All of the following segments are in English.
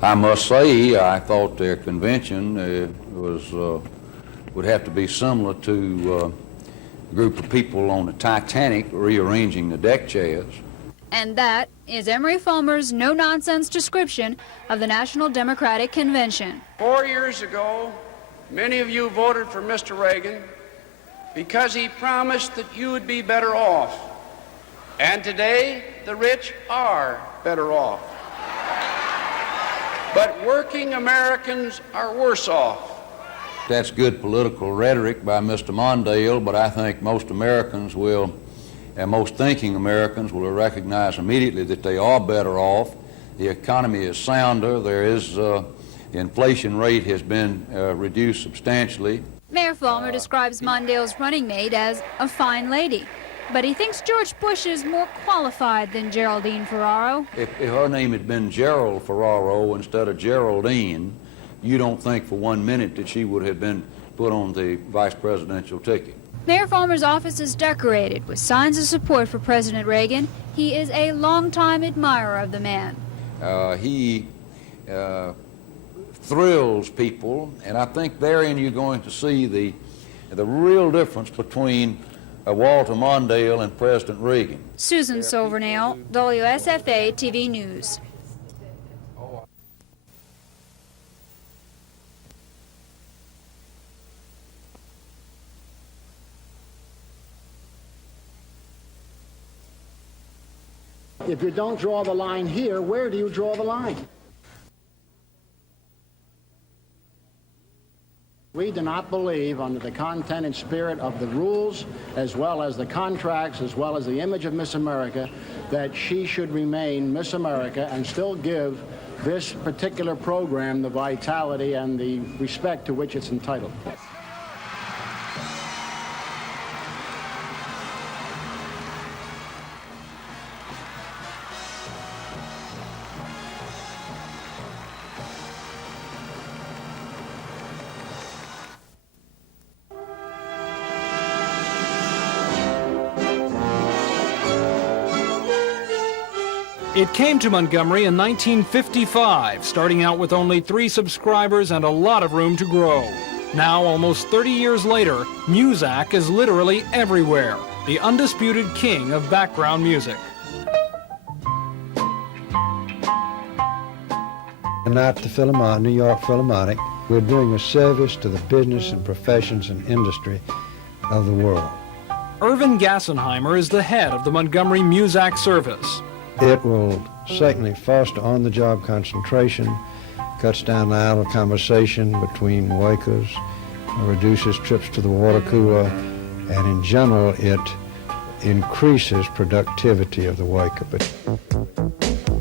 I must say, I thought their convention would have to be similar to a group of people on the Titanic rearranging the deck chairs. And that is Emery Fulmer's no-nonsense description of the National Democratic Convention. 4 years ago, many of you voted for Mr. Reagan because he promised that you would be better off. And today, the rich are better off. But working Americans are worse off. That's good political rhetoric by Mr. Mondale, but I think most Americans will, and most thinking Americans will recognize immediately that they are better off. The economy is sounder. There is, the inflation rate has been reduced substantially. Mayor Fulmer describes Mondale's running mate as a fine lady, but he thinks George Bush is more qualified than Geraldine Ferraro. If her name had been Gerald Ferraro instead of Geraldine, you don't think for 1 minute that she would have been put on the vice presidential ticket. Mayor Fulmer's office is decorated with signs of support for President Reagan. He is a longtime admirer of the man. He thrills people, and I think therein you're going to see the real difference between Walter Mondale and President Reagan. Susan Silvernail, WSFA TV News. If you don't draw the line here, where do you draw the line? We do not believe, under the content and spirit of the rules, as well as the contracts, as well as the image of Miss America, that she should remain Miss America and still give this particular program the vitality and the respect to which it's entitled. It came to Montgomery in 1955, starting out with only 3 subscribers and a lot of room to grow. Now, almost 30 years later, Muzak is literally everywhere, the undisputed king of background music. And at the New York Philharmonic, we're doing a service to the business and professions and industry of the world. Irvin Gassenheimer is the head of the Montgomery Muzak service. It will certainly foster on-the-job concentration, cuts down the idle conversation between workers, reduces trips to the water cooler, and in general, it increases productivity of the worker.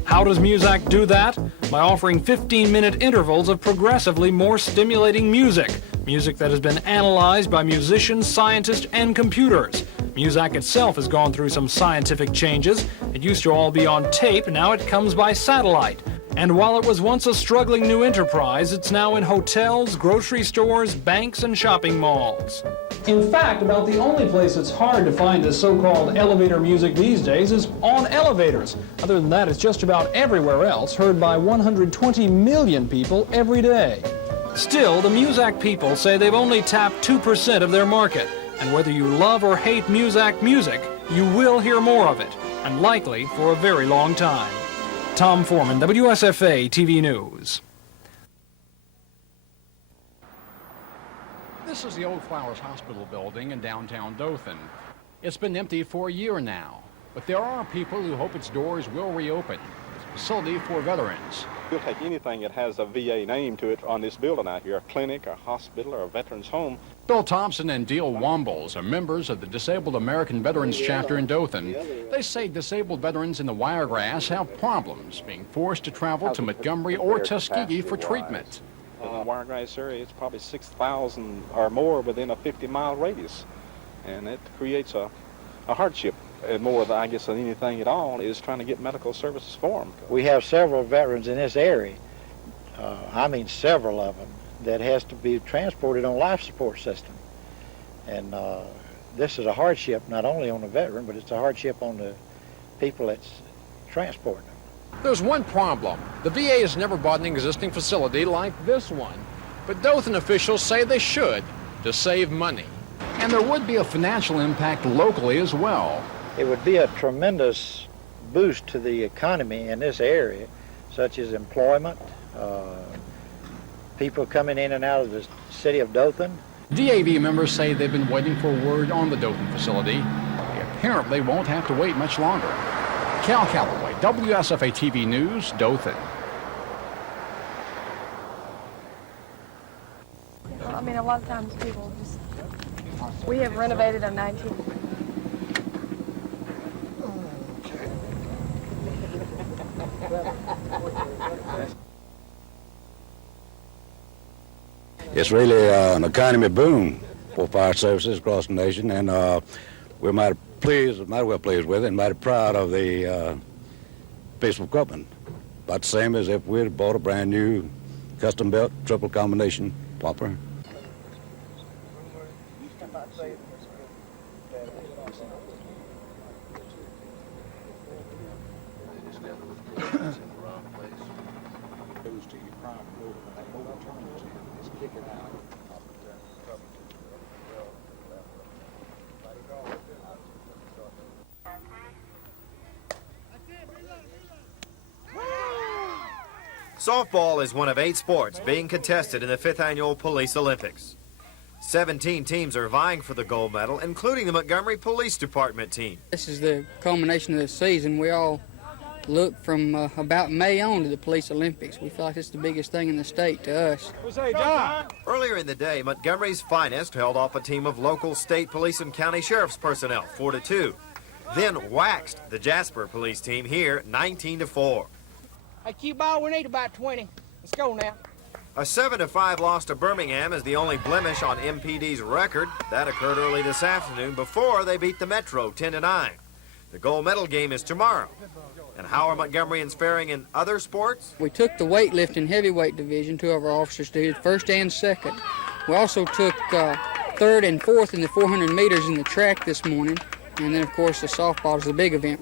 How does Muzak do that? By offering 15-minute intervals of progressively more stimulating music that has been analyzed by musicians, scientists, and computers. Muzak itself has gone through some scientific changes. It used to all be on tape, now it comes by satellite. And while it was once a struggling new enterprise, it's now in hotels, grocery stores, banks, and shopping malls. In fact, about the only place it's hard to find this so-called elevator music these days is on elevators. Other than that, it's just about everywhere else, heard by 120 million people every day. Still, the Muzak people say they've only tapped 2% of their market. And whether you love or hate Muzak music, you will hear more of it, and likely for a very long time. Tom Foreman, WSFA TV News. This is the Old Flowers Hospital building in downtown Dothan. It's been empty for a year now, but there are people who hope its doors will reopen. It's a facility for veterans. We'll take anything that has a VA name to it on this building out here, a clinic, a hospital, or a veteran's home. Bill Thompson and Deal Wombles are members of the Disabled American Veterans Chapter in Dothan. They say disabled veterans in the Wiregrass have problems being forced to travel to Montgomery or Tuskegee for treatment. In the Wiregrass area, it's probably 6,000 or more within a 50-mile radius, and it creates a hardship. And more than, I guess, than anything at all, is trying to get medical services for them. We have several veterans in this area, I mean several of them, that has to be transported on life support system. And this is a hardship not only on the veteran, but it's a hardship on the people that's transporting them. There's one problem. The VA has never bought an existing facility like this one, but Dothan officials say they should to save money. And there would be a financial impact locally as well. It would be a tremendous boost to the economy in this area, such as employment, people coming in and out of the city of Dothan. DAV members say they've been waiting for word on the Dothan facility. They apparently won't have to wait much longer. Cal Calloway, WSFA TV News, Dothan. I mean, a lot of times people just, we have renovated a 19. It's really an economy boom for fire services across the nation, and we're mighty well pleased with it, and mighty proud of the piece of equipment. About the same as if we'd bought a brand new custom-built triple combination pumper. Softball is one of 8 sports being contested in the 5th Annual Police Olympics. 17 teams are vying for the gold medal, including the Montgomery Police Department team. This is the culmination of the season. We all look from about May on to the Police Olympics. We feel like it's the biggest thing in the state to us. Earlier in the day, Montgomery's finest held off a team of local state police and county sheriff's personnel, 4-2. Then waxed the Jasper police team here, 19-4. Hey, cue ball, we need about 20. Let's go now. A 7-5 loss to Birmingham is the only blemish on MPD's record. That occurred early this afternoon before they beat the Metro 10-9. The gold medal game is tomorrow. And how are Montgomeryans faring in other sports? We took the weightlifting heavyweight division. 2 of our officers did, first and second. We also took third and fourth in the 400 meters in the track this morning. And then, of course, the softball is the big event.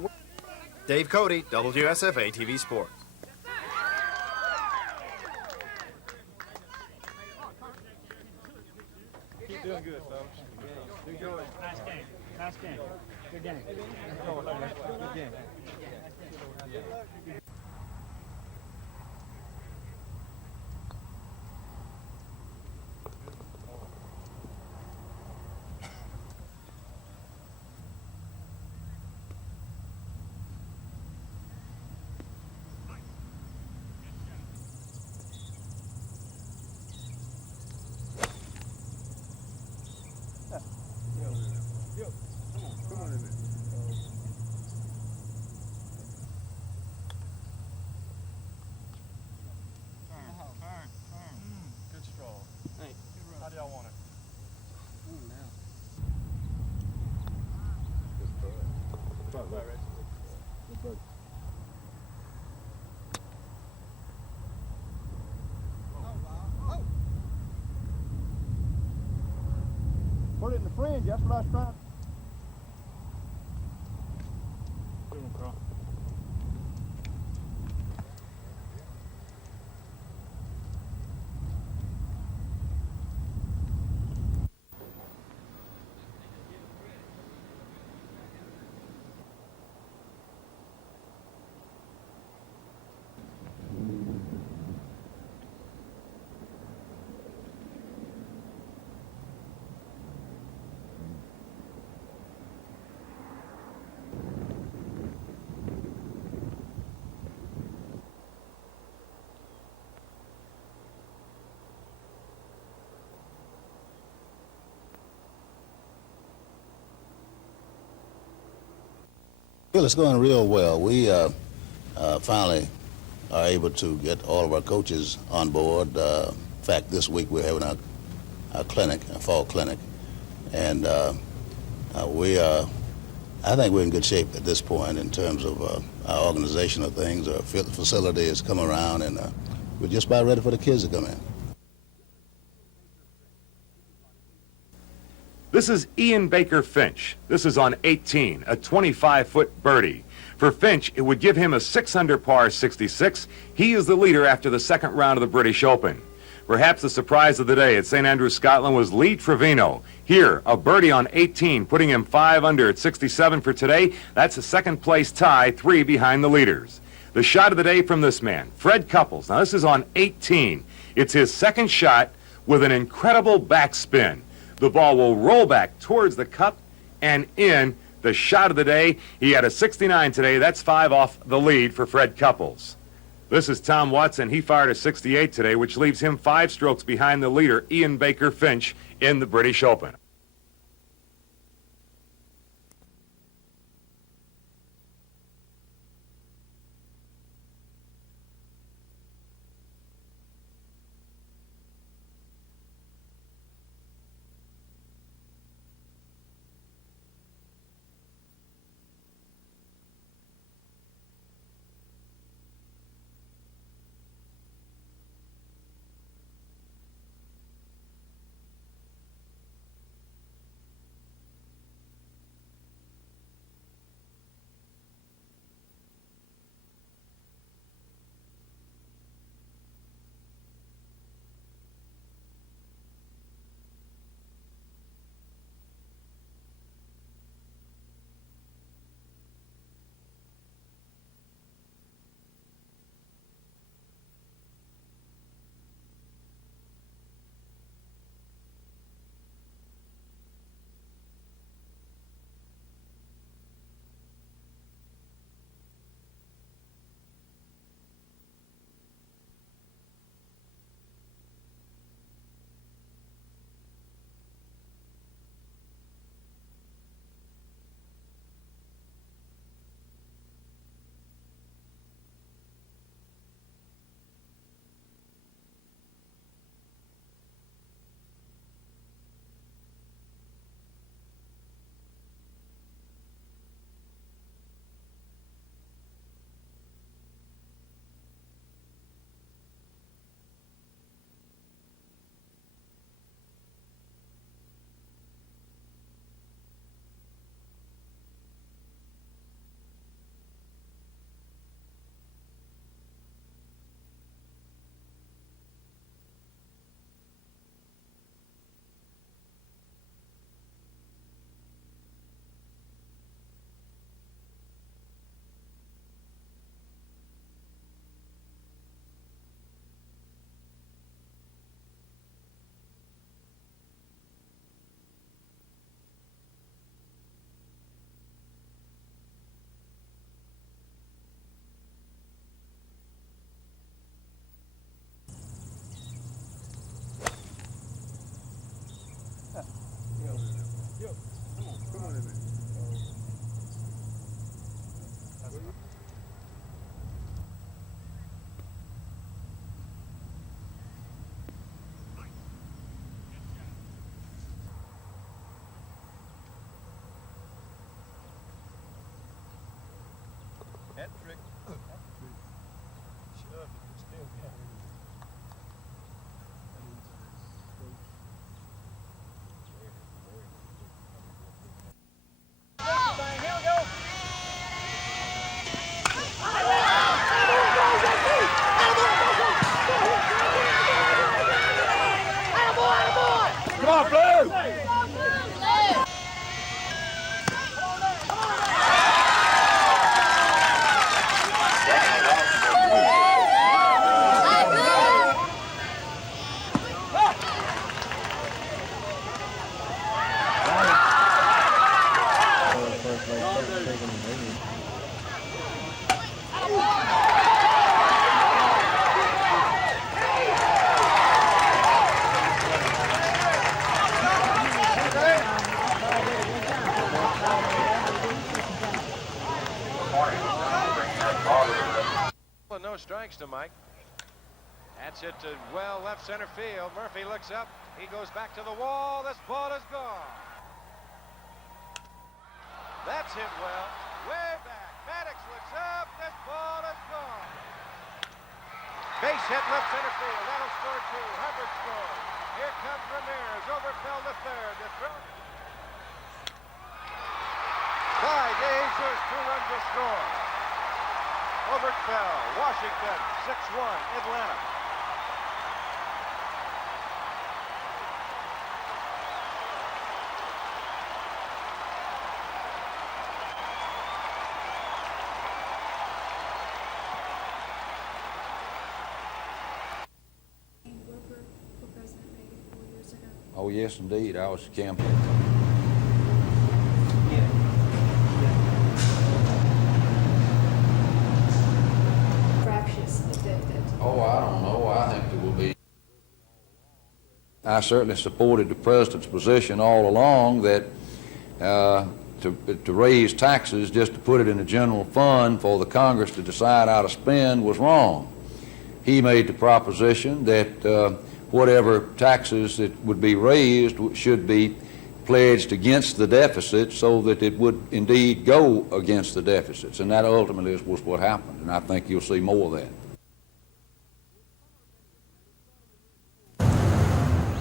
Dave Cody, WSFA TV Sports. Keep doing good, folks. Good going. Nice game. Nice game. Good game. Good game. Put it in the fringe, that's what I was trying. Well, it's going real well. We finally are able to get all of our coaches on board. In fact, this week we're having our clinic, a fall clinic, and I think we're in good shape at this point in terms of our organization of things. Our facility is coming around, and we're just about ready for the kids to come in. This is Ian Baker Finch. This is on 18, a 25-foot birdie. For Finch, it would give him a 6-under par 66. He is the leader after the second round of the British Open. Perhaps the surprise of the day at St. Andrews, Scotland was Lee Trevino. Here, a birdie on 18, putting him 5 under at 67 for today. That's a second-place tie, 3 behind the leaders. The shot of the day from this man, Fred Couples. Now, this is on 18. It's his second shot with an incredible backspin. The ball will roll back towards the cup and in. The shot of the day, he had a 69 today. That's 5 off the lead for Fred Couples. This is Tom Watson. He fired a 68 today, which leaves him 5 strokes behind the leader, Ian Baker Finch, in the British Open. No strikes to Mike. That's it to well left center field. Murphy looks up. He goes back to the wall. This ball is gone. That's hit well. Way back. Maddox looks up. This ball is gone. Base hit left center field. That'll score 2. Hubbard scores. Here comes Ramirez. Overfell to third. The throw. By Dave Brewers 2 runs to score. Robert Bell, Washington, 6-1, Atlanta. Oh, yes, indeed. I was campaign. Oh, I don't know. I think there will be. I certainly supported the president's position all along that to raise taxes just to put it in a general fund for the Congress to decide how to spend was wrong. He made the proposition that whatever taxes that would be raised should be pledged against the deficit so that it would indeed go against the deficits. And that ultimately was what happened. And I think you'll see more of that.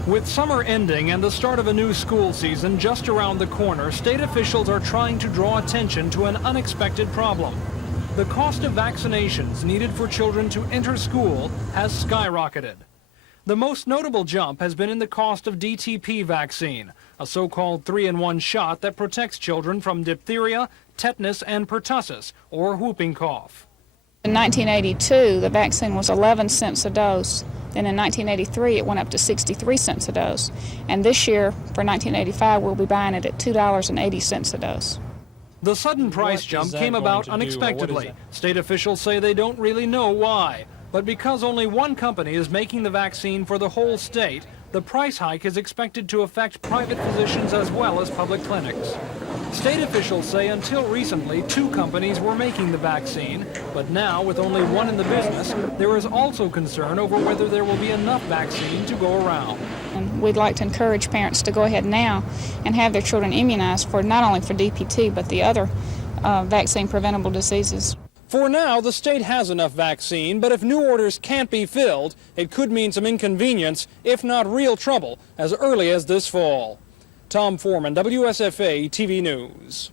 With summer ending and the start of a new school season just around the corner, state officials are trying to draw attention to an unexpected problem. The cost of vaccinations needed for children to enter school has skyrocketed. The most notable jump has been in the cost of DTP vaccine, a so-called 3-in-1 shot that protects children from diphtheria, tetanus, and pertussis, or whooping cough. In 1982, the vaccine was 11 cents a dose. Then in 1983, it went up to 63 cents a dose. And this year, for 1985, we'll be buying it at $2.80 a dose. The sudden price jump came about unexpectedly. State officials say they don't really know why. But because only one company is making the vaccine for the whole state, the price hike is expected to affect private physicians as well as public clinics. State officials say until recently 2 companies were making the vaccine, but now with only one in the business, there is also concern over whether there will be enough vaccine to go around. And we'd like to encourage parents to go ahead now and have their children immunized for not only for DPT but the other vaccine preventable diseases. For now, the state has enough vaccine, but if new orders can't be filled, it could mean some inconvenience, if not real trouble, as early as this fall. Tom Foreman, WSFA TV News.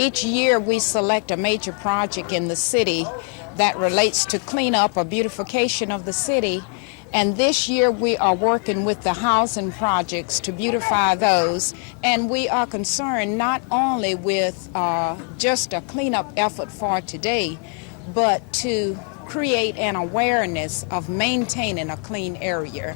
Each year we select a major project in the city that relates to cleanup or beautification of the city. And this year we are working with the housing projects to beautify those. And we are concerned not only with just a cleanup effort for today, but to create an awareness of maintaining a clean area.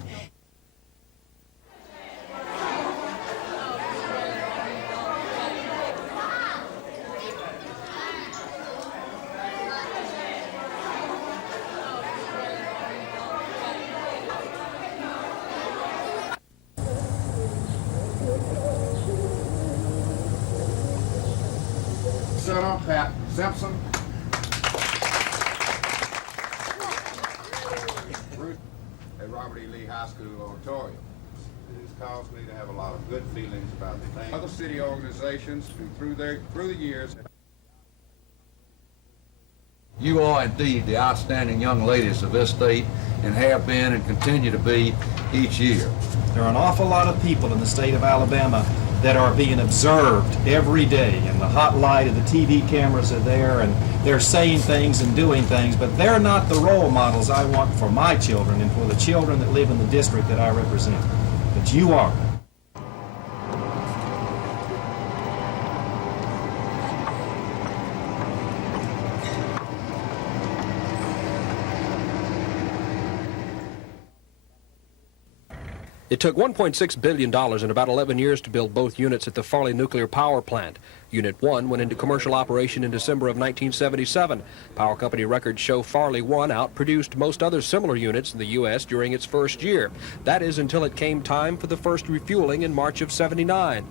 Shut up, Pat Simpson. At Robert E. Lee High School auditorium. It has caused me to have a lot of good feelings about the thing. Other city organizations through the years. You are indeed the outstanding young ladies of this state and have been and continue to be each year. There are an awful lot of people in the state of Alabama that are being observed every day, and the hot light of the TV cameras are there, and they're saying things and doing things, but they're not the role models I want for my children and for the children that live in the district that I represent. But you are. It took $1.6 billion in about 11 years to build both units at the Farley Nuclear Power Plant. Unit 1 went into commercial operation in December of 1977. Power company records show Farley 1 outproduced most other similar units in the U.S. during its first year. That is until it came time for the first refueling in March of '79.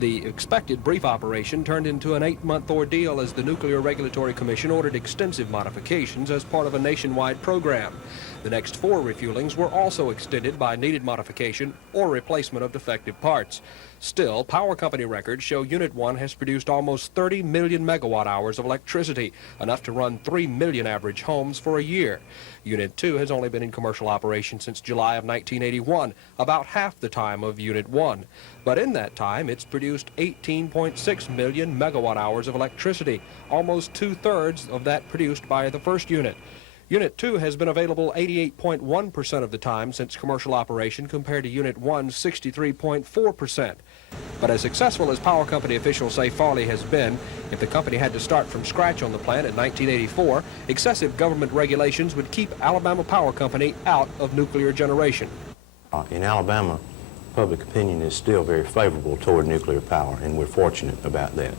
The expected brief operation turned into an 8-month ordeal as the Nuclear Regulatory Commission ordered extensive modifications as part of a nationwide program. The next 4 refuelings were also extended by needed modification or replacement of defective parts. Still, power company records show Unit 1 has produced almost 30 million megawatt hours of electricity, enough to run 3 million average homes for a year. Unit 2 has only been in commercial operation since July of 1981, about half the time of Unit 1. But in that time, it's produced 18.6 million megawatt hours of electricity, almost 2/3 of that produced by the first unit. Unit 2 has been available 88.1% of the time since commercial operation compared to Unit 1's 63.4%. But as successful as power company officials say Farley has been, if the company had to start from scratch on the plant in 1984, excessive government regulations would keep Alabama Power Company out of nuclear generation. In Alabama, public opinion is still very favorable toward nuclear power, and we're fortunate about that.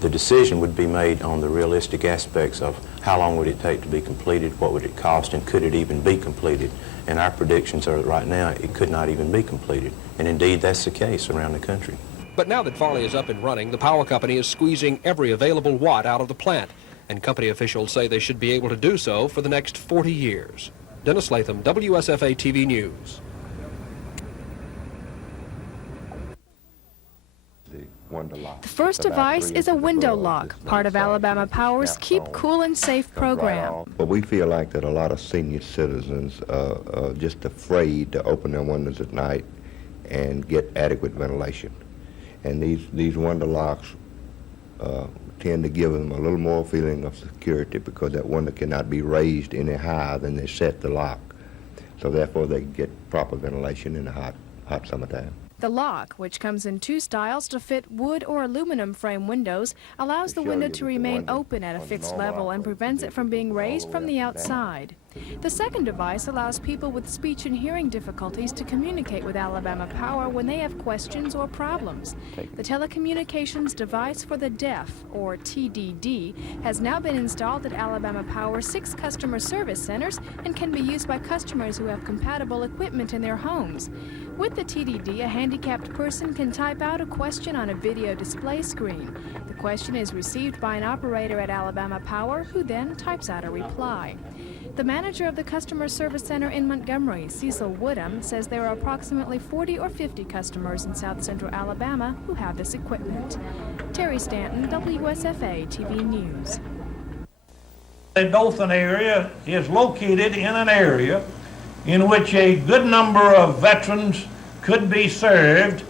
The decision would be made on the realistic aspects of how long would it take to be completed, what would it cost, and could it even be completed. And our predictions are that right now it could not even be completed. And indeed, that's the case around the country. But now that Farley is up and running, the power company is squeezing every available watt out of the plant. And company officials say they should be able to do so for the next 40 years. Dennis Latham, WSFA TV News. The first device is a window lock, part of Alabama Power's Keep Cool and Safe program. But we feel like that a lot of senior citizens are just afraid to open their windows at night and get adequate ventilation. And these window locks tend to give them a little more feeling of security because that window cannot be raised any higher than they set the lock. So therefore they get proper ventilation in the hot summertime. The lock, which comes in 2 styles to fit wood or aluminum frame windows, allows the window to remain open at a fixed level and prevents it from being raised from the outside. The second device allows people with speech and hearing difficulties to communicate with Alabama Power when they have questions or problems. The telecommunications device for the deaf, or TDD, has now been installed at Alabama Power's 6 customer service centers and can be used by customers who have compatible equipment in their homes. With the TDD, a handicapped person can type out a question on a video display screen. The question is received by an operator at Alabama Power, who then types out a reply. The manager of the customer service center in Montgomery, Cecil Woodham, says there are approximately 40 or 50 customers in south central Alabama who have this equipment. Terry Stanton, WSFA TV News. The Dothan area is located in an area in which a good number of veterans could be served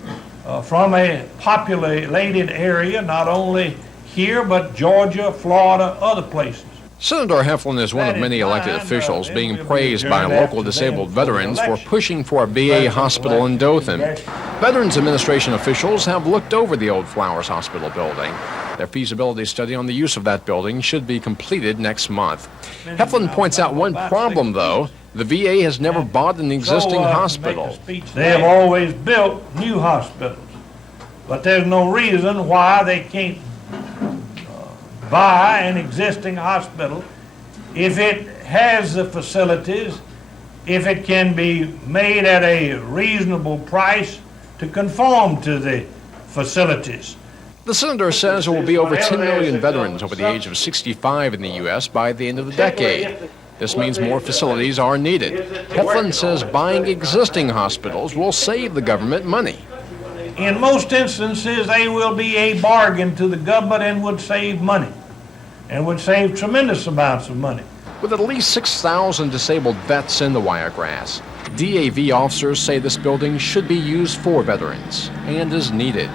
from a populated area, not only here, but Georgia, Florida, other places. Senator Heflin is one of many elected officials being praised by local disabled veterans for pushing for a VA hospital in Dothan. Veterans Administration officials have looked over the old Flowers Hospital building. Their feasibility study on the use of that building should be completed next month. Heflin points out one problem, though. The VA has never bought an existing hospital. They have always built new hospitals, but there's no reason why they can't buy an existing hospital if it has the facilities, if it can be made at a reasonable price to conform to the facilities. The senator says there will be over 10 million veterans over the age of 65 in the U.S. by the end of the decade. This means more facilities are needed. Heflin says buying existing hospitals will save the government money. In most instances, they will be a bargain to the government and would save money, and would save tremendous amounts of money. With at least 6,000 disabled vets in the Wiregrass, DAV officers say this building should be used for veterans and is needed.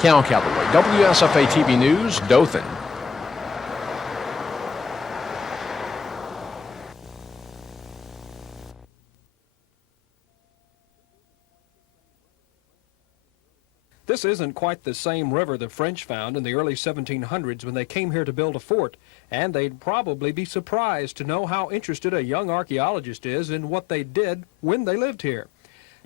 Cal Calloway, WSFA TV News, Dothan. This isn't quite the same river the French found in the early 1700s when they came here to build a fort, and they'd probably be surprised to know how interested a young archaeologist is in what they did when they lived here.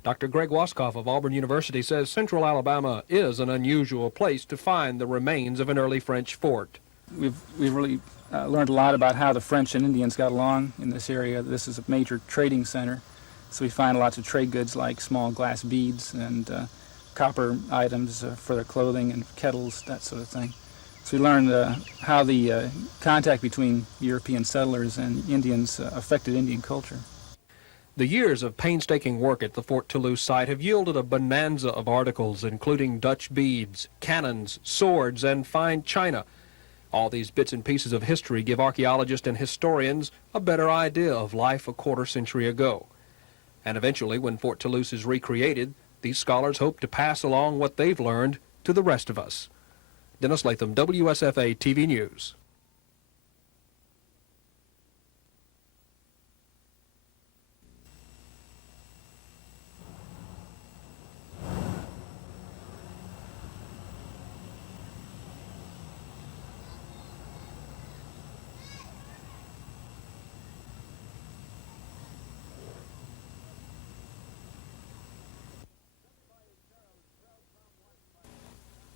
Dr. Greg Waskoff of Auburn University says central Alabama is an unusual place to find the remains of an early French fort. We've really learned a lot about how the French and Indians got along in this area. This is a major trading center, so we find lots of trade goods like small glass beads and copper items for their clothing and kettles, that sort of thing. So we learned how the contact between European settlers and Indians affected Indian culture. The years of painstaking work at the Fort Toulouse site have yielded a bonanza of articles, including Dutch beads, cannons, swords, and fine china. All these bits and pieces of history give archaeologists and historians a better idea of life a quarter century ago. And eventually, when Fort Toulouse is recreated, these scholars hope to pass along what they've learned to the rest of us. Dennis Latham, WSFA TV News.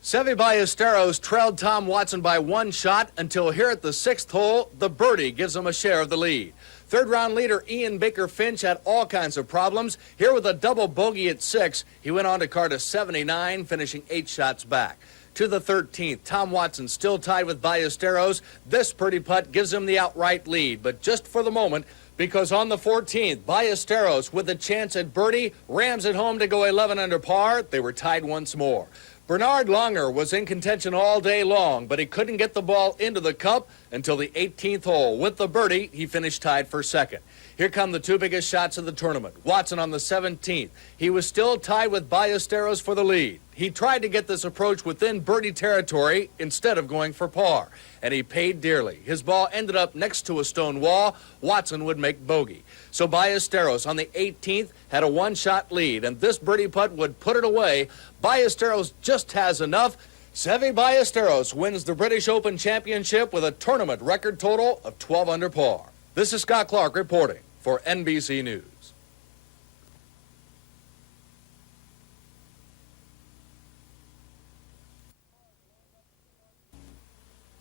Seve Ballesteros trailed Tom Watson by 1 shot until here at the 6th hole, the birdie gives him a share of the lead. Third-round leader Ian Baker Finch had all kinds of problems. Here with a double bogey at 6, he went on to card a 79, finishing 8 shots back. To the 13th, Tom Watson still tied with Ballesteros. This birdie putt gives him the outright lead, but just for the moment, because on the 14th, Ballesteros, with a chance at birdie, rams it home to go 11 under par. They were tied once more. Bernard Langer was in contention all day long, but he couldn't get the ball into the cup until the 18th hole. With the birdie, he finished tied for second. Here come the 2 biggest shots of the tournament. Watson on the 17th. He was still tied with Ballesteros for the lead. He tried to get this approach within birdie territory instead of going for par, and he paid dearly. His ball ended up next to a stone wall. Watson would make bogey. So Ballesteros on the 18th had a 1-shot lead, and this birdie putt would put it away. Ballesteros just has enough. Seve Ballesteros wins the British Open Championship with a tournament record total of 12 under par. This is Scott Clark reporting for NBC News.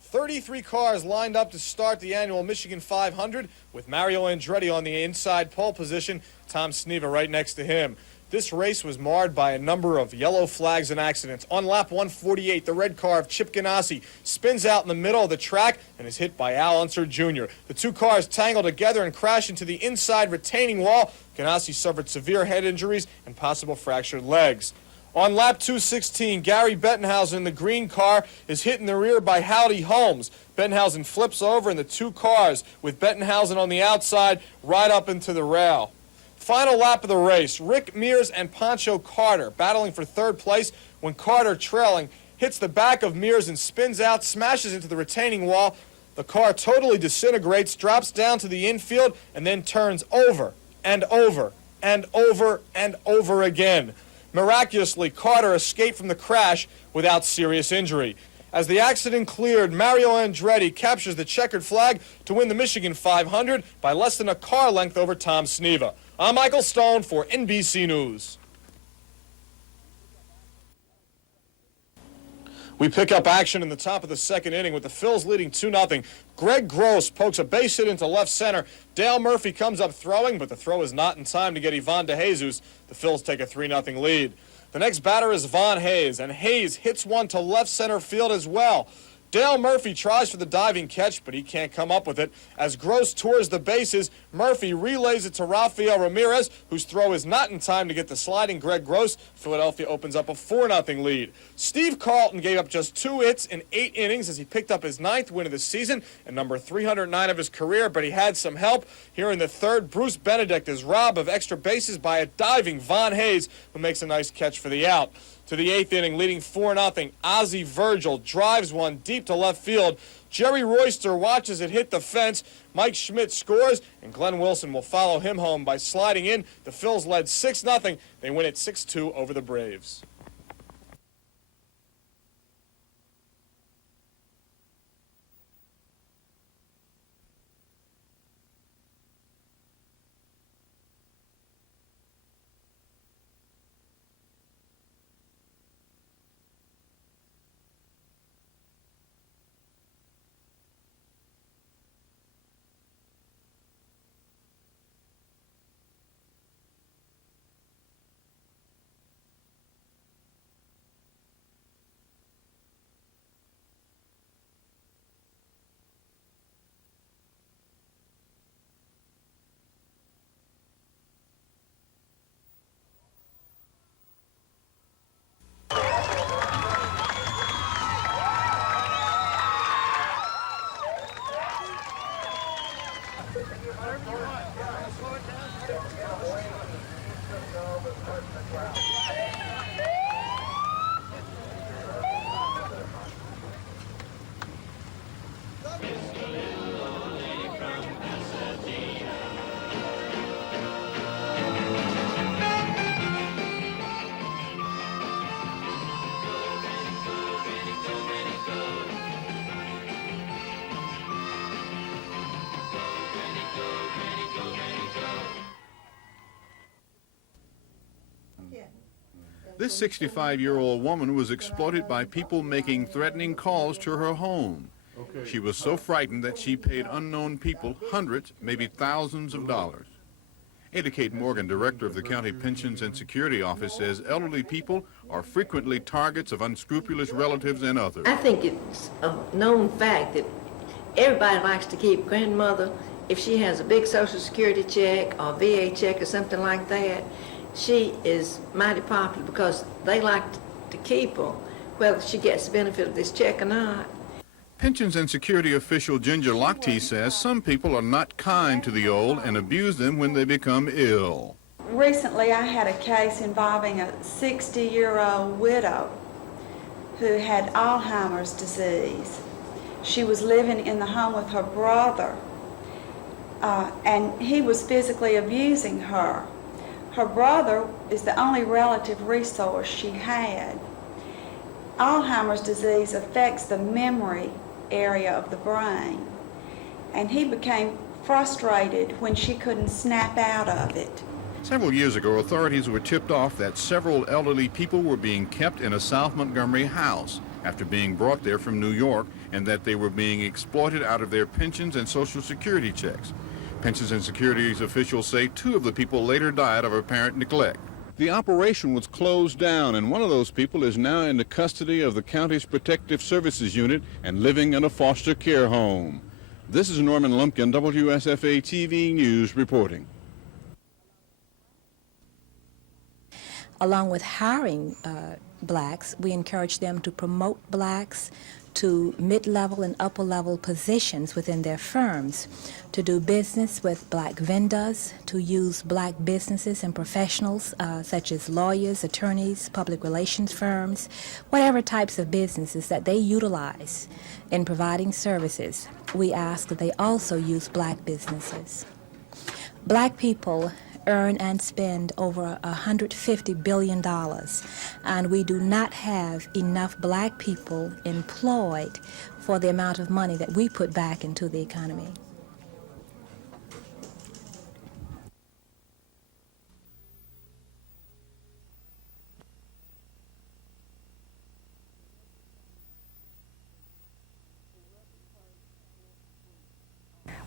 33 cars lined up to start the annual Michigan 500 with Mario Andretti on the inside pole position, Tom Sneva right next to him. This race was marred by a number of yellow flags and accidents. On lap 148, the red car of Chip Ganassi spins out in the middle of the track and is hit by Al Unser Jr. The 2 cars tangle together and crash into the inside retaining wall. Ganassi suffered severe head injuries and possible fractured legs. On lap 216, Gary Bettenhausen in the green car is hit in the rear by Howdy Holmes. Bettenhausen flips over in the 2 cars with Bettenhausen on the outside right up into the rail. Final lap of the race, Rick Mears and Pancho Carter battling for 3rd place when Carter, trailing, hits the back of Mears and spins out, smashes into the retaining wall. The car totally disintegrates, drops down to the infield, and then turns over and over and over and over again. Miraculously, Carter escaped from the crash without serious injury. As the accident cleared, Mario Andretti captures the checkered flag to win the Michigan 500 by less than a car length over Tom Sneva. I'm Michael Stone for NBC News. We pick up action in the top of the 2nd inning with the Phils leading 2-0. Greg Gross pokes a base hit into left center. Dale Murphy comes up throwing, but the throw is not in time to get Ivan DeJesus. The Phils take a 3-0 lead. The next batter is Von Hayes, and Hayes hits one to left center field as well. Dale Murphy tries for the diving catch, but he can't come up with it. As Gross tours the bases, Murphy relays it to Rafael Ramirez, whose throw is not in time to get the sliding Greg Gross. Philadelphia opens up a 4-0 lead. Steve Carlton gave up just 2 hits in 8 innings as he picked up his 9th win of the season and number 309 of his career, but he had some help. Here in the 3rd, Bruce Benedict is robbed of extra bases by a diving Von Hayes, who makes a nice catch for the out. To the 8th inning, leading 4-0, Ozzie Virgil drives one deep to left field. Jerry Royster watches it hit the fence. Mike Schmidt scores, and Glenn Wilson will follow him home by sliding in. The Phils led 6-0. They win it 6-2 over the Braves. This 65-year-old woman was exploited by people making threatening calls to her home. She was so frightened that she paid unknown people hundreds, maybe thousands of dollars. Ada Kate Morgan, director of the County Pensions and Security Office, says elderly people are frequently targets of unscrupulous relatives and others. I think it's a known fact that everybody likes to keep grandmother, if she has a big Social Security check or VA check or something like that, she is mighty popular because they like to keep her, whether she gets the benefit of this check or not. Pensions and Security official Ginger Lochte says some people are not kind to the old and abuse them when they become ill. Recently, I had a case involving a 60-year-old widow who had Alzheimer's disease. She was living in the home with her brother, and he was physically abusing her. Her brother is the only relative resource she had. Alzheimer's disease affects the memory area of the brain, and he became frustrated when she couldn't snap out of it. Several years ago, authorities were tipped off that several elderly people were being kept in a South Montgomery house after being brought there from New York, and that they were being exploited out of their pensions and Social Security checks. Pensions and Securities officials say 2 of the people later died of apparent neglect. The operation was closed down, and one of those people is now in the custody of the county's Protective Services Unit and living in a foster care home. This is Norman Lumpkin, WSFA TV News reporting. Along with hiring blacks, we encourage them to promote blacks to mid-level and upper-level positions within their firms, to do business with black vendors, to use black businesses and professionals such as lawyers, attorneys, public relations firms, whatever types of businesses that they utilize in providing services. We ask that they also use black businesses. Black people earn and spend over $150 billion, and we do not have enough black people employed for the amount of money that we put back into the economy.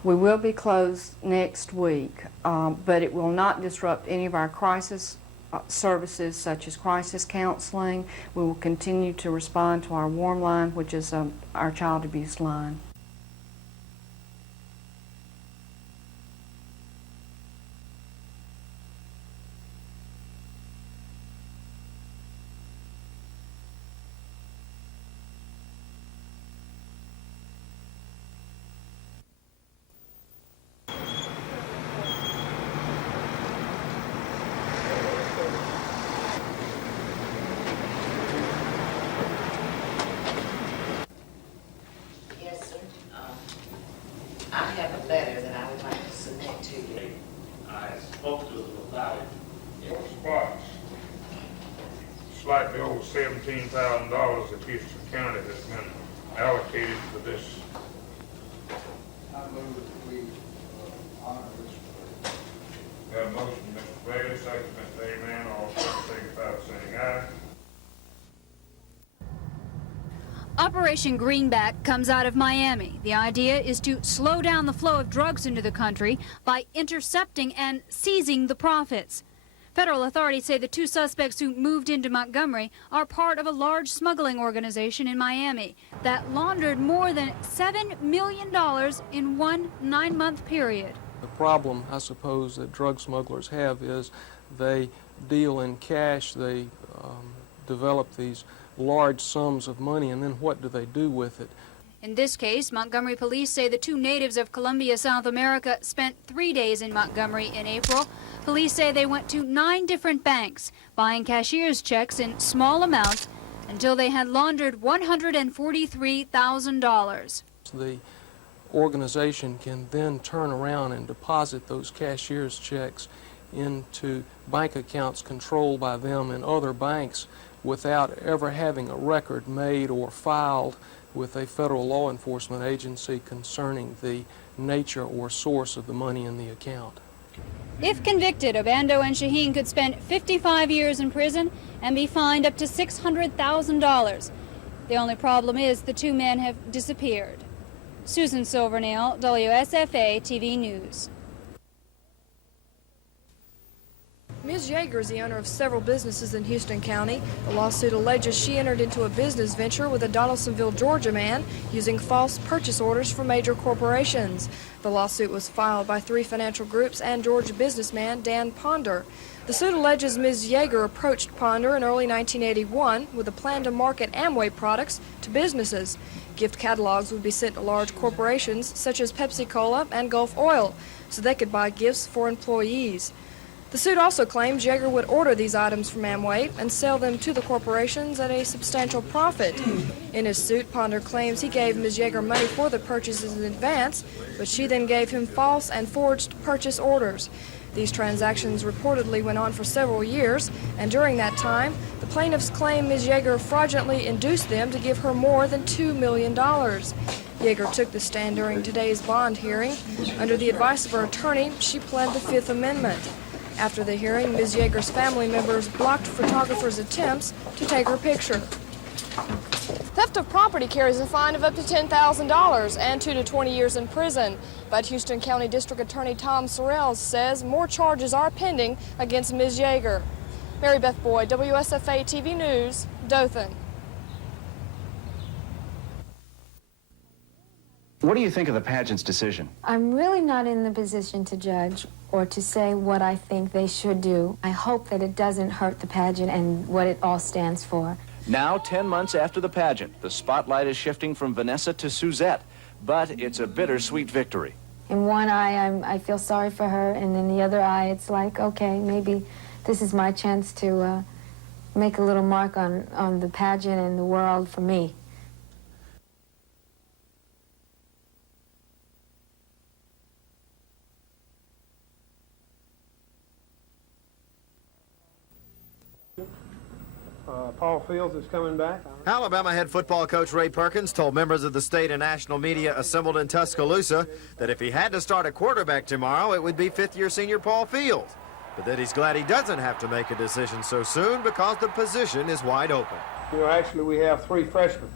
We will be closed next week, but it will not disrupt any of our crisis services such as crisis counseling. We will continue to respond to our warm line, which is our child abuse line. I have a letter that I would like to submit to you. I spoke to them about it. Spots. Slightly over $17,000 that Houston County has been allocated for this. I move that we honor this. Got a motion, Mr. Bailey, second, Mr. Amen, all in favor, signify by saying aye. Operation Greenback comes out of Miami. The idea is to slow down the flow of drugs into the country by intercepting and seizing the profits. Federal authorities say the 2 suspects who moved into Montgomery are part of a large smuggling organization in Miami that laundered more than $7 million in one 9-month period. The problem, I suppose, that drug smugglers have is they deal in cash, they develop these large sums of money, and then what do they do with it? In this case, Montgomery police say the 2 natives of Colombia, South America, spent 3 days in Montgomery in April. Police say they went to 9 different banks, buying cashier's checks in small amounts until they had laundered $143,000. The organization can then turn around and deposit those cashier's checks into bank accounts controlled by them and other banks without ever having a record made or filed with a federal law enforcement agency concerning the nature or source of the money in the account. If convicted, Obando and Shaheen could spend 55 years in prison and be fined up to $600,000. The only problem is the two men have disappeared. Susan Silvernail, WSFA TV News. Ms. Yeager is the owner of several businesses in Houston County. The lawsuit alleges she entered into a business venture with a Donaldsonville, Georgia man using false purchase orders for major corporations. The lawsuit was filed by 3 financial groups and Georgia businessman Dan Ponder. The suit alleges Ms. Yeager approached Ponder in early 1981 with a plan to market Amway products to businesses. Gift catalogs would be sent to large corporations such as Pepsi-Cola and Gulf Oil so they could buy gifts for employees. The suit also claims Yeager would order these items from Amway and sell them to the corporations at a substantial profit. In his suit, Ponder claims he gave Ms. Yeager money for the purchases in advance, but she then gave him false and forged purchase orders. These transactions reportedly went on for several years, and during that time, the plaintiffs claim Ms. Yeager fraudulently induced them to give her more than $2 million. Yeager took the stand during today's bond hearing. Under the advice of her attorney, she pled the Fifth Amendment. After the hearing, Ms. Yeager's family members blocked photographers' attempts to take her picture. Theft of property carries a fine of up to $10,000 and 2 to 20 years in prison. But Houston County District Attorney Tom Sorrells says more charges are pending against Ms. Yeager. Mary Beth Boyd, WSFA TV News, Dothan. What do you think of the pageant's decision? I'm really not in the position to judge or to say what I think they should do. I hope that it doesn't hurt the pageant and what it all stands for. Now, 10 months after the pageant, the spotlight is shifting from Vanessa to Suzette, but it's a bittersweet victory. In one eye, I feel sorry for her, and in the other eye, it's like, okay, maybe this is my chance to make a little mark on the pageant and the world for me. Paul Fields is coming back. Alabama head football coach Ray Perkins told members of the state and national media assembled in Tuscaloosa that if he had to start a quarterback tomorrow, it would be fifth-year senior Paul Fields. But that he's glad he doesn't have to make a decision so soon because the position is wide open. You know, actually, we have 3 freshmen.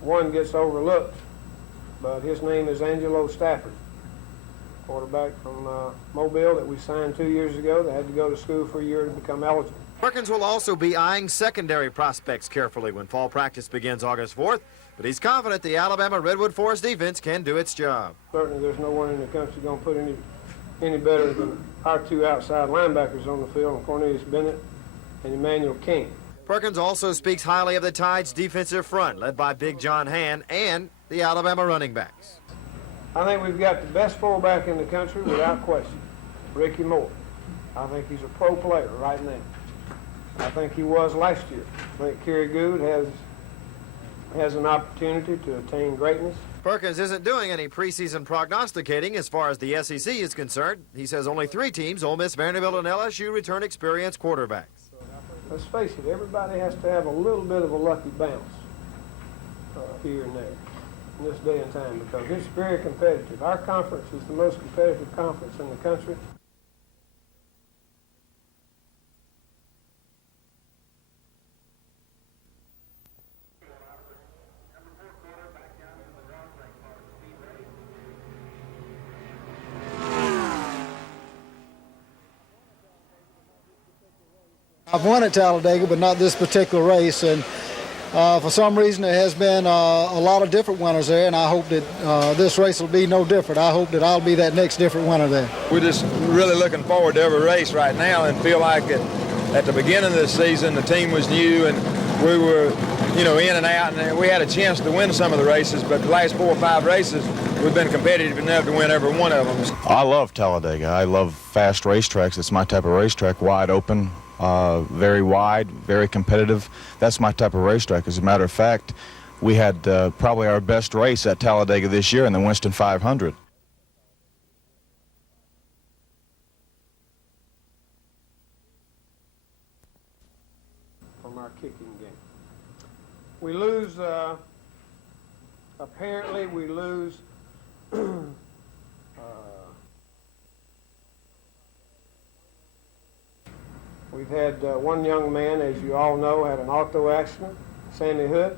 One gets overlooked, but his name is Angelo Stafford, quarterback from Mobile that we signed 2 years ago. They had to go to school for a year to become eligible. Perkins will also be eyeing secondary prospects carefully when fall practice begins August 4th, but he's confident the Alabama Redwood Forest defense can do its job. Certainly there's no one in the country going to put any better than our 2 outside linebackers on the field, Cornelius Bennett and Emmanuel King. Perkins also speaks highly of the Tide's defensive front, led by Big John Hand and the Alabama running backs. I think we've got the best fullback in the country without question, Ricky Moore. I think he's a pro player right now. I think he was last year. I think Kerry Good has an opportunity to attain greatness. Perkins isn't doing any preseason prognosticating as far as the SEC is concerned. He says only 3 teams, Ole Miss, Vanderbilt, and LSU, return experienced quarterbacks. Let's face it, everybody has to have a little bit of a lucky bounce here and there in this day and time because it's very competitive. Our conference is the most competitive conference in the country. I've won at Talladega, but not this particular race, and for some reason there has been a lot of different winners there, and I hope that this race will be no different. I hope that I'll be that next different winner there. We're just really looking forward to every race right now and feel like at the beginning of this season the team was new and we were, in and out, and we had a chance to win some of the races, but the last 4 or 5 races we've been competitive enough to win every one of them. I love Talladega. I love fast racetracks. It's my type of racetrack, wide open. Very wide, very competitive. That's my type of racetrack. As a matter of fact, we had probably our best race at Talladega this year in the Winston 500. From our kicking game. We lose, apparently we lose We've had one young man, as you all know, had an auto accident, Sandy Hood.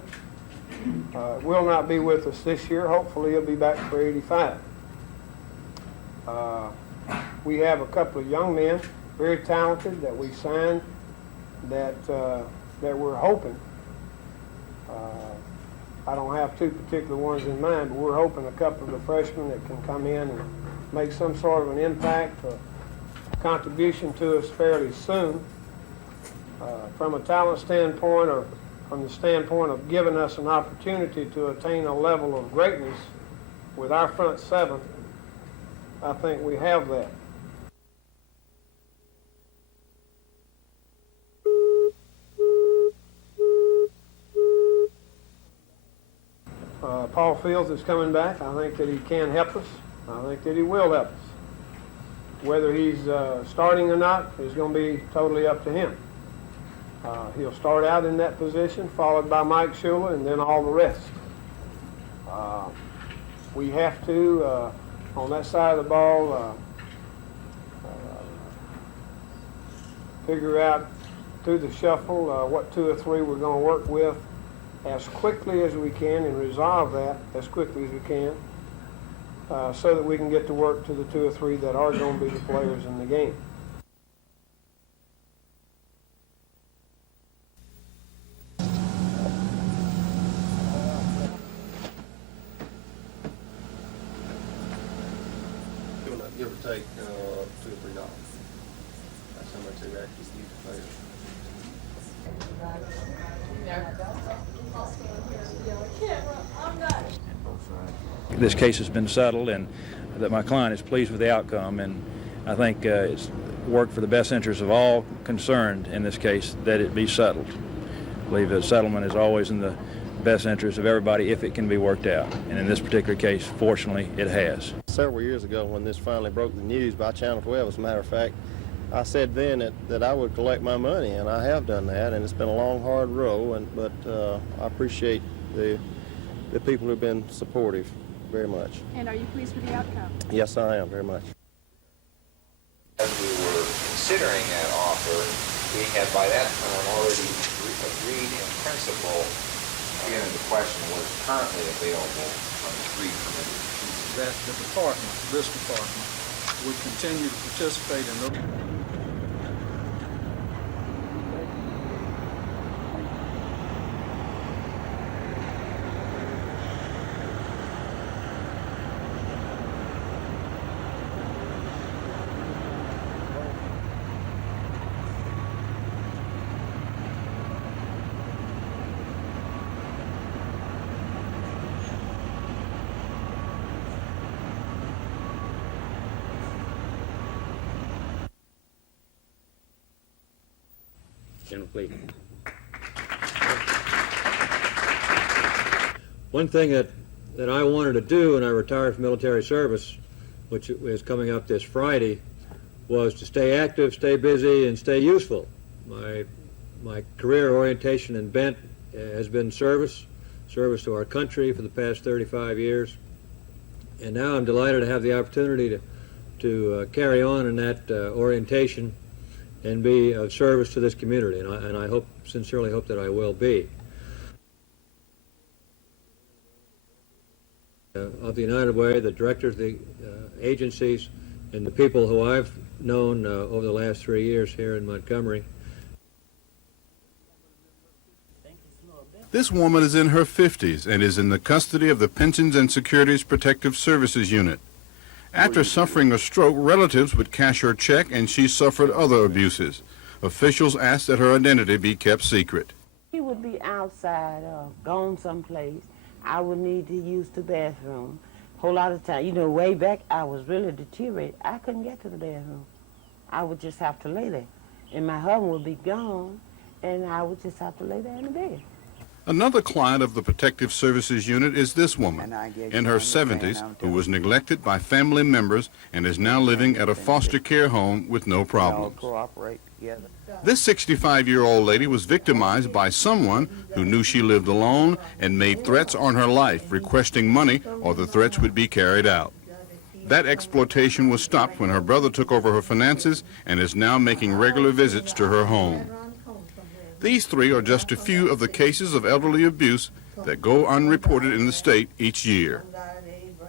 Will not be with us this year. Hopefully he'll be back for 85. We have a couple of young men, very talented, that we signed that we're hoping. I don't have two particular ones in mind, but we're hoping a couple of the freshmen that can come in and make some sort of an impact or contribution to us fairly soon. From a talent standpoint, or from the standpoint of giving us an opportunity to attain a level of greatness with our front seven, I think we have that. Paul Fields is coming back. I think that he can help us. I think that he will help us. Whether he's starting or not is going to be totally up to him. He'll start out in that position, followed by Mike Schuler, and then all the rest. We have to, on that side of the ball, figure out through the shuffle what two or three we're going to work with as quickly as we can and resolve that as quickly as we can so that we can get to work to the two or three that are going to be the players in the game. Give or take $2 or $3. That's how much they actually use the players. This case has been settled, and that my client is pleased with the outcome, and I think it's worked for the best interest of all concerned in this case that it be settled. I believe that settlement is always in the best interest of everybody if it can be worked out, and in this particular case, fortunately, it has. Several years ago, when this finally broke the news by Channel 12, as a matter of fact, I said then that I would collect my money, and I have done that, and it's been a long, hard road, but I appreciate the people who've been supportive very much. And are you pleased with the outcome? Yes, I am, very much. As we were considering that offer, we had by that time already agreed in principle, given the question what is currently available from the three permitted pieces. That the department, this department, would continue to participate in those. General Fleet. One thing that I wanted to do when I retired from military service, which is coming up this Friday, was to stay active, stay busy, and stay useful. My career orientation and bent has been service to our country for the past 35 years, and now I'm delighted to have the opportunity to carry on in that orientation and be of service to this community, and I sincerely hope that I will be. Of the United Way, the directors of the agencies, and the people who I've known over the last 3 years here in Montgomery. This woman is in her 50s and is in the custody of the Pensions and Securities Protective Services Unit. After suffering a stroke, relatives would cash her check, and she suffered other abuses. Officials asked that her identity be kept secret. He would be outside or gone someplace. I would need to use the bathroom. Whole lot of time. You know, way back, I was really deteriorated. I couldn't get to the bathroom. I would just have to lay there. And my husband would be gone, and I would just have to lay there in the bed. Another client of the Protective Services Unit is this woman, in her 70s, who was neglected by family members and is now living at a foster care home with no problems. This 65-year-old lady was victimized by someone who knew she lived alone and made threats on her life, requesting money or the threats would be carried out. That exploitation was stopped when her brother took over her finances and is now making regular visits to her home. These three are just a few of the cases of elderly abuse that go unreported in the state each year.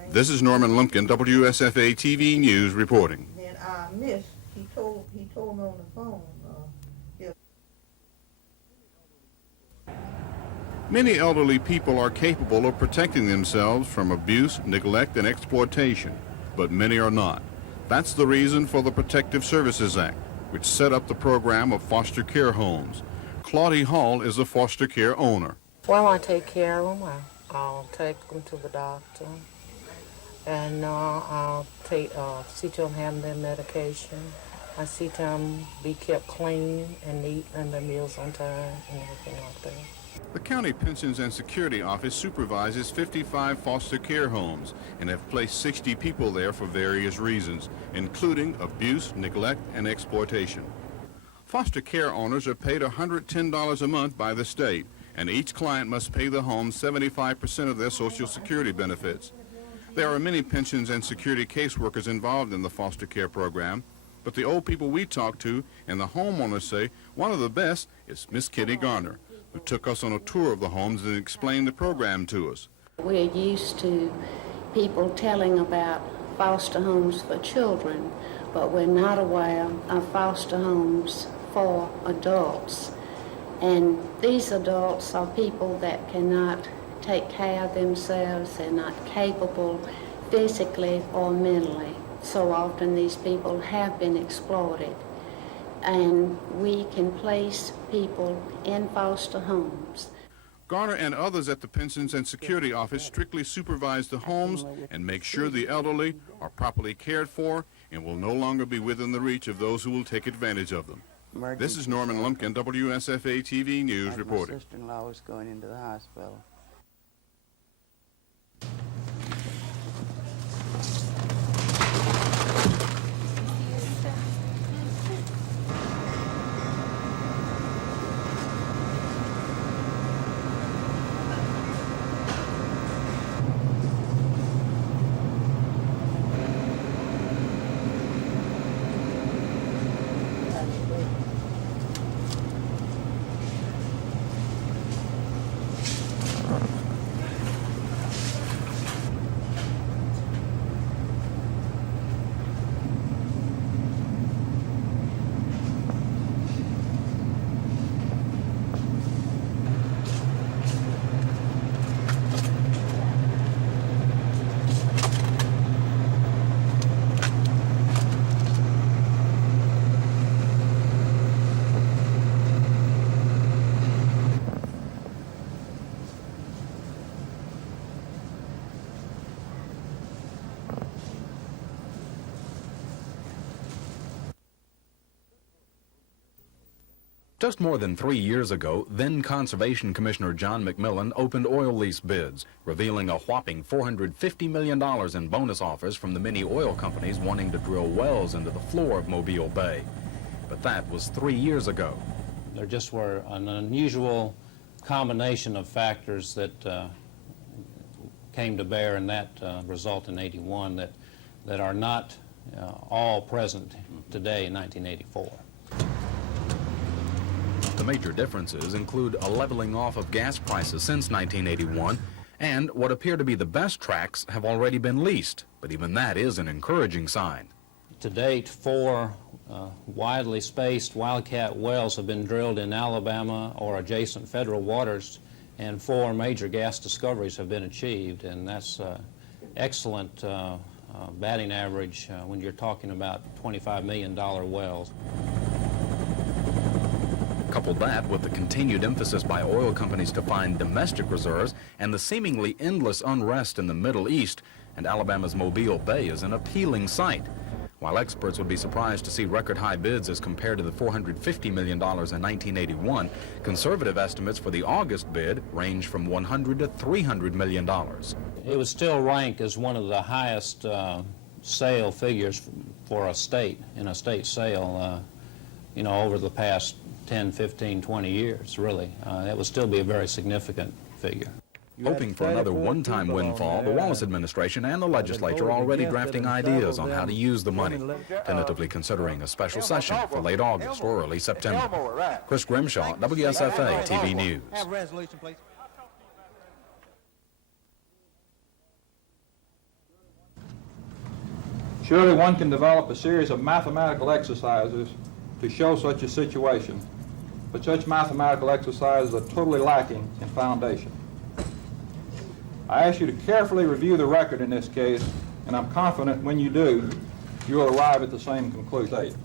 This is Norman Lumpkin, WSFA TV News reporting. Then I missed, he told me on the phone. Many elderly people are capable of protecting themselves from abuse, neglect, and exploitation, but many are not. That's the reason for the Protective Services Act, which set up the program of foster care homes. Claudie Hall is a foster care owner. Well, I take care of them. I'll take them to the doctor, and I'll see to them having their medication. I see to them be kept clean and neat and their meals on time and everything like that. The County Pensions and Security Office supervises 55 foster care homes and have placed 60 people there for various reasons, including abuse, neglect, and exploitation. Foster care owners are paid $110 a month by the state, and each client must pay the home 75% of their Social Security benefits. There are many pensions and security caseworkers involved in the foster care program, but the old people we talk to and the homeowners say one of the best is Miss Kitty Garner, who took us on a tour of the homes and explained the program to us. We're used to people telling about foster homes for children, but we're not aware of foster homes for adults. And these adults are people that cannot take care of themselves. They're not capable physically or mentally. So often these people have been exploited. And we can place people in foster homes. Garner and others at the Pensions and Security Office strictly supervise the homes and make sure the elderly are properly cared for and will no longer be within the reach of those who will take advantage of them. This is Norman Lumpkin, WSFA TV News reporting. My sister-in-law was going into the hospital. Just more than 3 years ago, then Conservation Commissioner John McMillan opened oil lease bids, revealing a whopping $450 million in bonus offers from the many oil companies wanting to drill wells into the floor of Mobile Bay. But that was 3 years ago. There just were an unusual combination of factors that came to bear in that result in '81 that are not all present today in 1984. The major differences include a leveling off of gas prices since 1981, and what appear to be the best tracts have already been leased, but even that is an encouraging sign. To date, 4 widely spaced wildcat wells have been drilled in Alabama or adjacent federal waters, and 4 major gas discoveries have been achieved, and that's excellent batting average when you're talking about $25 million wells. Couple that with the continued emphasis by oil companies to find domestic reserves and the seemingly endless unrest in the Middle East, and Alabama's Mobile Bay is an appealing sight. While experts would be surprised to see record high bids as compared to the $450 million in 1981, conservative estimates for the August bid range from $100 to $300 million. It would still rank as one of the highest sale figures for a state, in a state sale, over the past 10, 15, 20 years, really. That would still be a very significant figure. Hoping for another one-time windfall, the Wallace administration and the legislature are already drafting ideas on how to use the money, tentatively considering a special session for late August or early September. Chris Grimshaw, WSFA TV News. Have a resolution, please. Surely one can develop a series of mathematical exercises to show such a situation, but such mathematical exercises are totally lacking in foundation. I ask you to carefully review the record in this case, and I'm confident when you do, you will arrive at the same conclusion.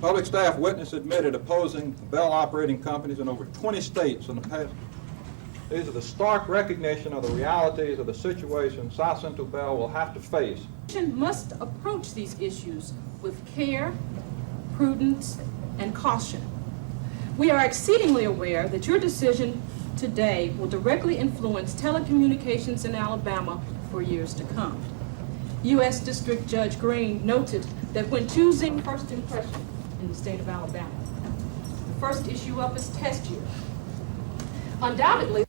Public staff witness admitted opposing Bell operating companies in over 20 states in the past. These are the stark recognition of the realities of the situation South Central Bell will have to face. Must approach these issues with care, prudence, and caution. We are exceedingly aware that your decision today will directly influence telecommunications in Alabama for years to come. U.S. District Judge Green noted that when choosing first impression in the state of Alabama, the first issue up is test year. Undoubtedly,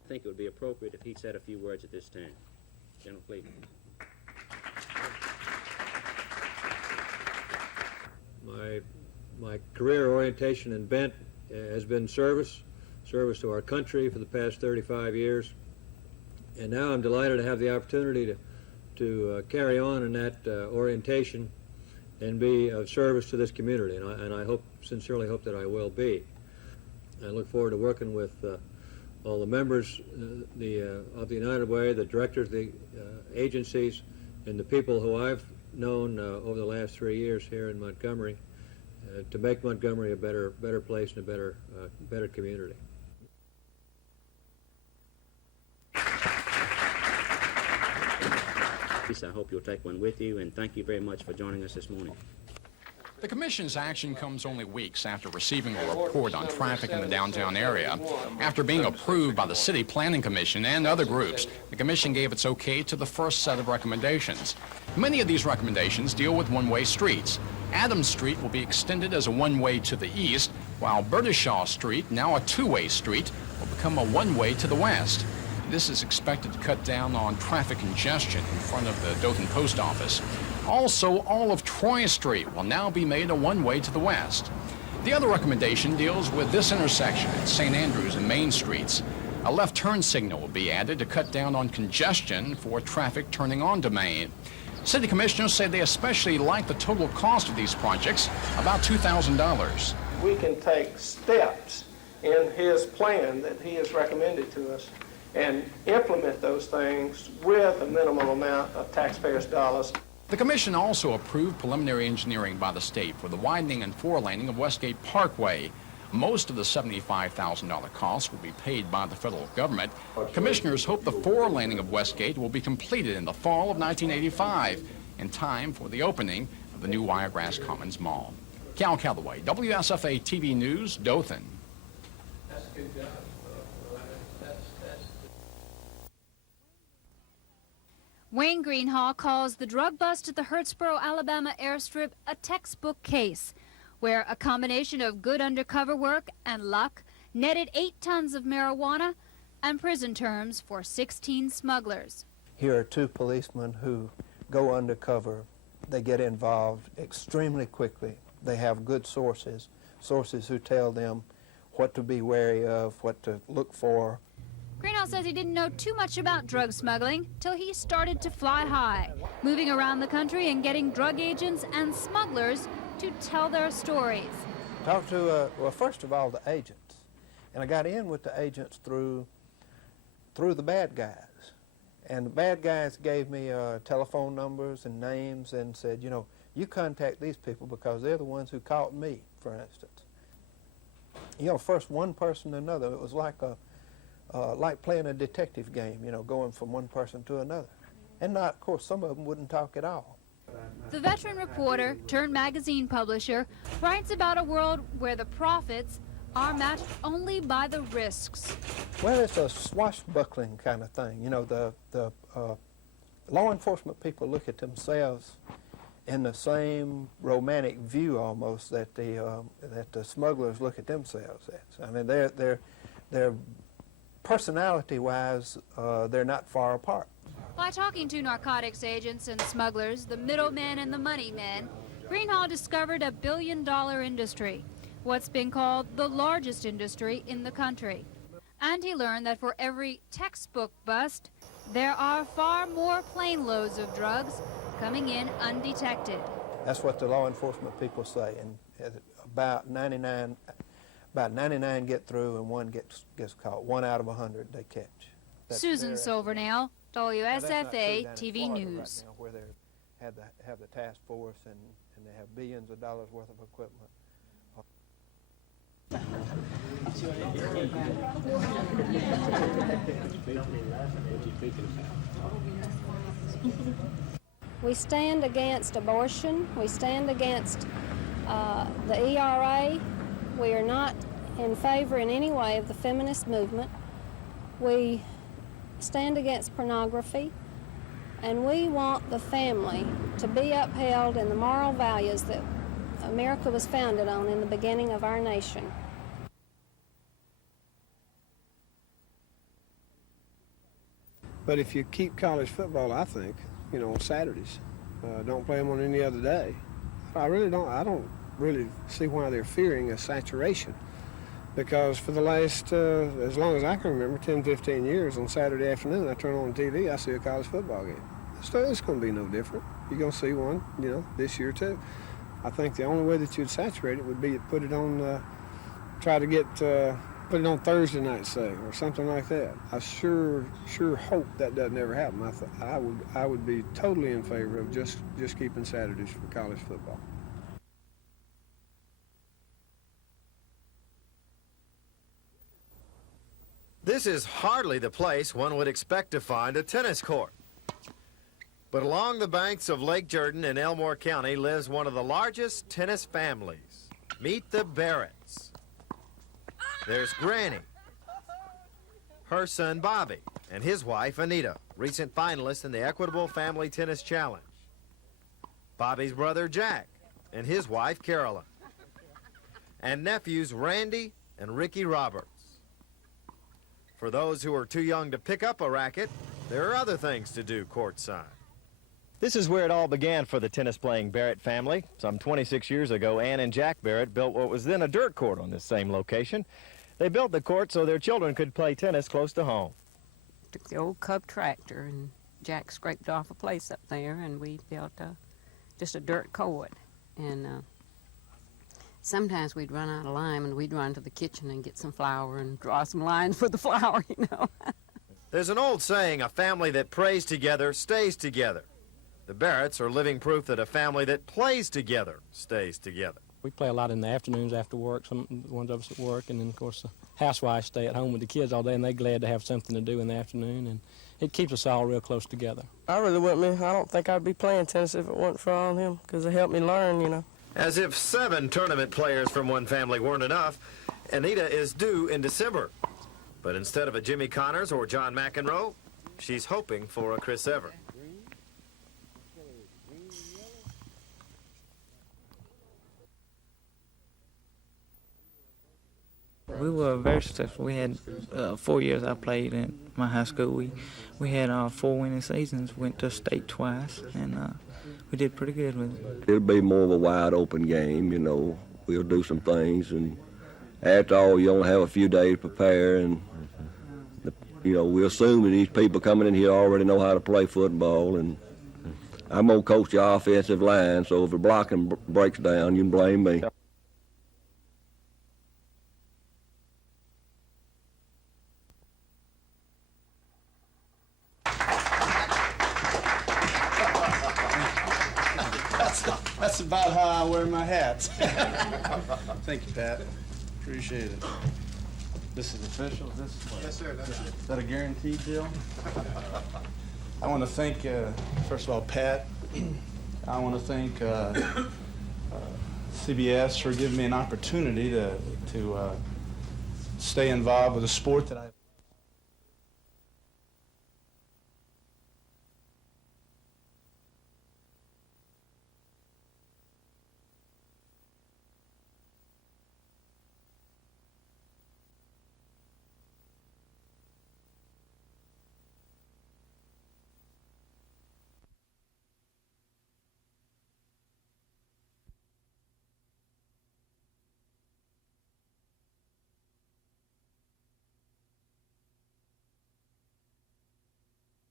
I think it would be appropriate if he said a few words at this time. General Cleveland. My career orientation and bent has been service to our country for the past 35 years. And now I'm delighted to have the opportunity to carry on in that orientation and be of service to this community. And I sincerely hope that I will be. I look forward to working with all the members of the United Way, the directors of the agencies, and the people who I've known over the last 3 years here in Montgomery to make Montgomery a better place and a better community. I hope you'll take one with you, and thank you very much for joining us this morning. The Commission's action comes only weeks after receiving a report on traffic in the downtown area. After being approved by the City Planning Commission and other groups, the Commission gave its okay to the first set of recommendations. Many of these recommendations deal with one-way streets. Adams Street will be extended as a one-way to the east, while Burdishaw Street, now a two-way street, will become a one-way to the west. This is expected to cut down on traffic congestion in front of the Dothan Post Office. Also, all of Troy Street will now be made a one-way to the west. The other recommendation deals with this intersection at St. Andrews and Main Streets. A left turn signal will be added to cut down on congestion for traffic turning onto Main. City Commissioners say they especially like the total cost of these projects, about $2,000. We can take steps in his plan that he has recommended to us and implement those things with a minimal amount of taxpayers' dollars. The Commission also approved preliminary engineering by the state for the widening and four-laning of Westgate Parkway. Most of the $75,000 cost will be paid by the federal government. Commissioners hope the four-laning of Westgate will be completed in the fall of 1985, in time for the opening of the new Wiregrass Commons Mall. Cal Calloway, WSFA TV News, Dothan. That's a good job. Wayne Greenhaw calls the drug bust at the Hurtsboro, Alabama airstrip a textbook case. where a combination of good undercover work and luck netted 8 tons of marijuana and prison terms for 16 smugglers. Here are 2 policemen who go undercover. They get involved extremely quickly. They have good sources who tell them what to be wary of, what to look for. Greenall says he didn't know too much about drug smuggling till he started to fly high, moving around the country and getting drug agents and smugglers to tell their stories. Talked to, well, first of all, the agents. And I got in with the agents through the bad guys. And the bad guys gave me telephone numbers and names and said, you know, you contact these people because they're the ones who caught me, for instance. You know, first one person to another. It was like like playing a detective game, you know, going from one person to another. And not, of course, some of them wouldn't talk at all. The veteran reporter turned magazine publisher writes about a world where the profits are matched only by the risks. Well, it's a swashbuckling kind of thing. You know, the law enforcement people look at themselves in the same romantic view almost that the smugglers look at themselves as. I mean, they're personality-wise, they're not far apart. By talking to narcotics agents and smugglers, the middlemen and the money men, Greenall discovered a billion-dollar industry, what's been called the largest industry in the country. And he learned that for every textbook bust, there are far more plane loads of drugs coming in undetected. That's what the law enforcement people say, and about 99 get through and 1 gets caught. 1 out of 100 they catch. Susan Silvernail, WSFA TV News. Right now, where they have the task force and they have billions of dollars worth of equipment. We stand against abortion. We stand against the ERA. We are not in favor in any way of the feminist movement. We stand against pornography, and we want the family to be upheld in the moral values that America was founded on in the beginning of our nation. But if you keep college football, I think, you know, on Saturdays, don't play them on any other day, I don't really see why they're fearing a saturation. Because for the last, as long as I can remember, 10, 15 years, on Saturday afternoon, I turn on TV, I see a college football game. So it's going to be no different. You're going to see one, you know, this year too. I think the only way that you'd saturate it would be to put it on, try to get, put it on Thursday night, say, or something like that. I sure hope that doesn't ever happen. I would be totally in favor of just keeping Saturdays for college football. This is hardly the place one would expect to find a tennis court. But along the banks of Lake Jordan in Elmore County lives one of the largest tennis families. Meet the Barretts. There's Granny, her son Bobby, and his wife Anita, recent finalists in the Equitable Family Tennis Challenge. Bobby's brother Jack and his wife Carolyn. And nephews Randy and Ricky Roberts. For those who are too young to pick up a racket, there are other things to do courtside. This is where it all began for the tennis-playing Barrett family. Some 26 years ago, Ann and Jack Barrett built what was then a dirt court on this same location. They built the court so their children could play tennis close to home. Took the old Cub tractor, and Jack scraped off a place up there, and we built just a dirt court. And sometimes we'd run out of lime, and we'd run to the kitchen and get some flour and draw some lines for the flour, you know. There's an old saying, a family that prays together stays together. The Barretts are living proof that a family that plays together stays together. We play a lot in the afternoons after work, some ones of us at work, and then, of course, the housewives stay at home with the kids all day, and they're glad to have something to do in the afternoon, and it keeps us all real close together. I really wouldn't. I don't think I'd be playing tennis if it wasn't for all of him, because it helped me learn, you know. As if 7 tournament players from one family weren't enough, Anita is due in December. But instead of a Jimmy Connors or John McEnroe, she's hoping for a Chris Evert. We were very successful. We had 4 years I played in my high school. We had 4 winning seasons, went to state twice, and we did pretty good with it. It'll be more of a wide open game, you know. We'll do some things, and after all, you only have a few days to prepare, and you know, we assume that these people coming in here already know how to play football, and I'm going to coach the offensive line, so if the blocking breaks down, you can blame me. That's about how I wear my hats. Thank you, Pat. Appreciate it. This is official? Yes, sir. Is that a guaranteed deal? I want to thank, first of all, Pat. I want to thank CBS for giving me an opportunity to stay involved with a sport that I